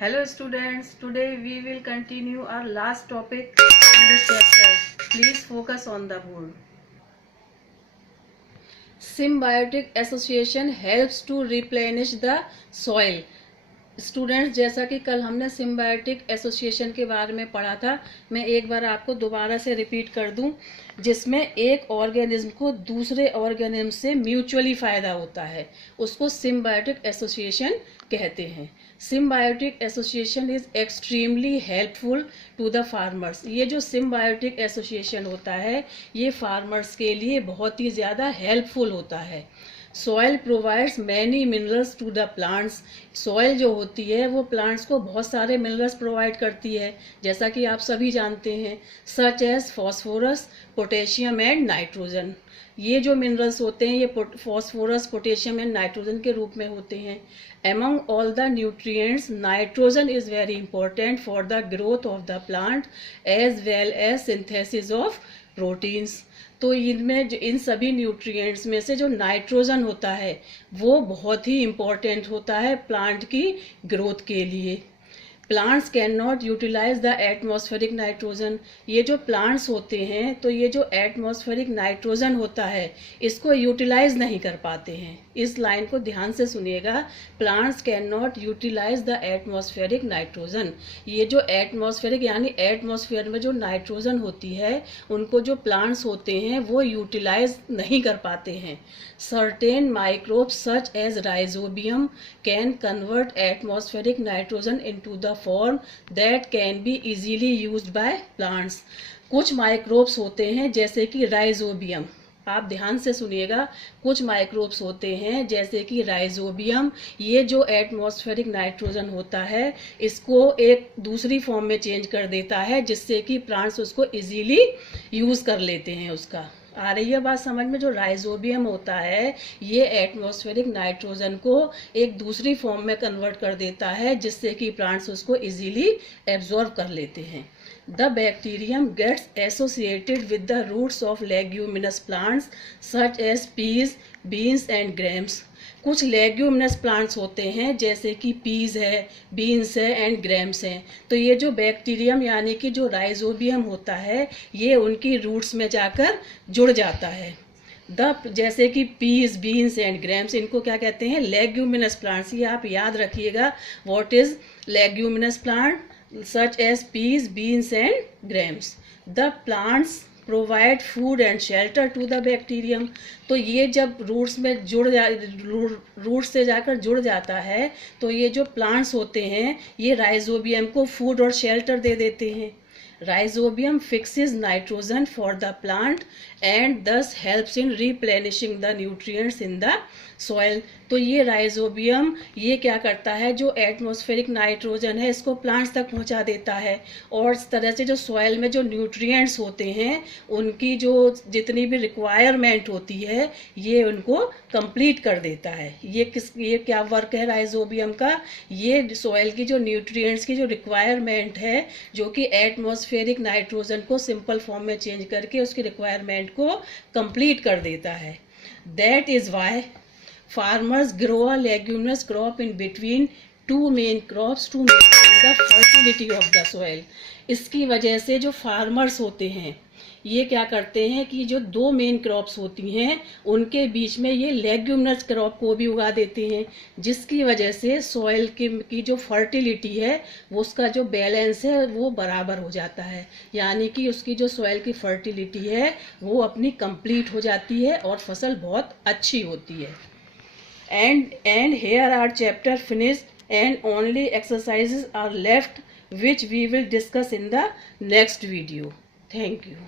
Hello students, today we will continue our last topic in this chapter. Please focus on the board. Symbiotic association helps to replenish the soil. Students, जैसा कि कल हमने symbiotic association के बारे में पढ़ा था, मैं एक बार आपको दोबारा से रिपीट कर दूं, जिसमें एक ऑर्गेनिज्म को दूसरे ऑर्गेनिज्म से म्यूचुअली फ़ायदा होता है, उसको सिम्बायोटिक एसोसिएशन कहते हैं। Symbiotic association is extremely helpful to the farmers. ये जो सिम्बायोटिक एसोसिएशन होता है, ये फार्मर्स के लिए बहुत ही ज़्यादा हेल्पफुल होता है। Soil provides many minerals to the plants. Soil जो होती है वो प्लांट्स को बहुत सारे मिनरल्स प्रोवाइड करती है, जैसा कि आप सभी जानते हैं, such as phosphorus, potassium and nitrogen. ये जो मिनरल्स होते हैं ये फॉस्फोरस, पोटेशियम एंड नाइट्रोजन के रूप में होते हैं। Among all the nutrients, nitrogen is very important for the growth of the plant as well as synthesis of proteins. तो इनमें इन सभी न्यूट्रिएंट्स में से जो नाइट्रोजन होता है वो बहुत ही इम्पोर्टेंट होता है प्लांट की ग्रोथ के लिए। Plants can not utilize the atmospheric nitrogen. ये जो प्लांट्स होते हैं तो ये जो एटमॉस्फेरिक नाइट्रोजन होता है इसको यूटिलाइज नहीं कर पाते हैं। इस लाइन को ध्यान से सुनिएगा, plants can not utilize the atmospheric nitrogen. ये जो एटमॉस्फेरिक यानी एटमॉस्फेयर में जो नाइट्रोजन होती है उनको जो प्लांट्स होते हैं वो यूटिलाइज नहीं कर पाते हैं। Certain microbes such as rhizobium can convert atmospheric nitrogen into the form that can be easily used by plants. कुछ माइक्रोब्स होते हैं जैसे कि राइजोबियम, आप ध्यान से सुनिएगा, कुछ माइक्रोब्स होते हैं जैसे कि राइजोबियम, ये जो एटमॉस्फेरिक नाइट्रोजन होता है इसको एक दूसरी फॉर्म में चेंज कर देता है जिससे कि प्लांट्स उसको इजीली यूज कर लेते हैं। उसका आ रही है बात समझ में? जो राइजोबियम होता है ये एटमॉस्फेरिक नाइट्रोजन को एक दूसरी फॉर्म में कन्वर्ट कर देता है जिससे कि प्लांट्स उसको इजीली एब्जॉर्ब कर लेते हैं। The bacterium gets associated with the roots of leguminous plants such as peas, beans and grams. कुछ लेग्यूमिनस प्लांट्स होते हैं जैसे कि पीज है, बीन्स है एंड ग्रेम्स हैं। तो ये जो बैक्टीरियम यानी कि जो राइजोबियम होता है ये उनकी रूट्स में जाकर जुड़ जाता है। जैसे कि पीज, बीन्स एंड ग्रेम्स, इनको क्या कहते हैं? Leguminous plants. ये आप याद रखिएगा, what is leguminous plant? such as peas, beans and grams. The plants provide food and shelter to the bacterium. तो ये जब रूट्स में रूट्स से जाकर जुड़ जाता है तो ये जो प्लांट्स होते हैं ये राइजोबियम को फूड और शेल्टर दे देते हैं। Rhizobium fixes nitrogen for the plant and thus helps in replenishing the nutrients in the soil. तो ये राइजोबियम ये क्या करता है, जो एटमॉस्फेरिक नाइट्रोजन है इसको प्लांट्स तक पहुंचा देता है और इस तरह से जो सॉइल में जो न्यूट्रिएंट्स होते हैं उनकी जो जितनी भी रिक्वायरमेंट होती है ये उनको कंप्लीट कर देता है। ये क्या वर्क है राइजोबियम का? ये सॉइल की जो न्यूट्रिएंट्स की जो रिक्वायरमेंट है जो कि एटमॉस्फेरिक नाइट्रोजन को सिंपल फॉर्म में चेंज करके उसकी रिक्वायरमेंट को कंप्लीट कर देता है। That is why farmers grow a leguminous crop in between two main crops to maintain the fertility of the soil. इसकी वजह से जो फार्मर्स होते हैं ये क्या करते हैं कि जो दो मेन क्रॉप्स होती हैं उनके बीच में ये लेग्यूमिनस क्रॉप को भी उगा देते हैं जिसकी वजह से सॉइल की जो फर्टिलिटी है वो उसका जो बैलेंस है वो बराबर हो जाता है, यानी कि उसकी जो सॉइल की फर्टिलिटी है वो अपनी कंप्लीट हो जाती है और फसल बहुत अच्छी होती है। And here our chapter finished and only exercises are left which we will discuss in the next video. Thank you.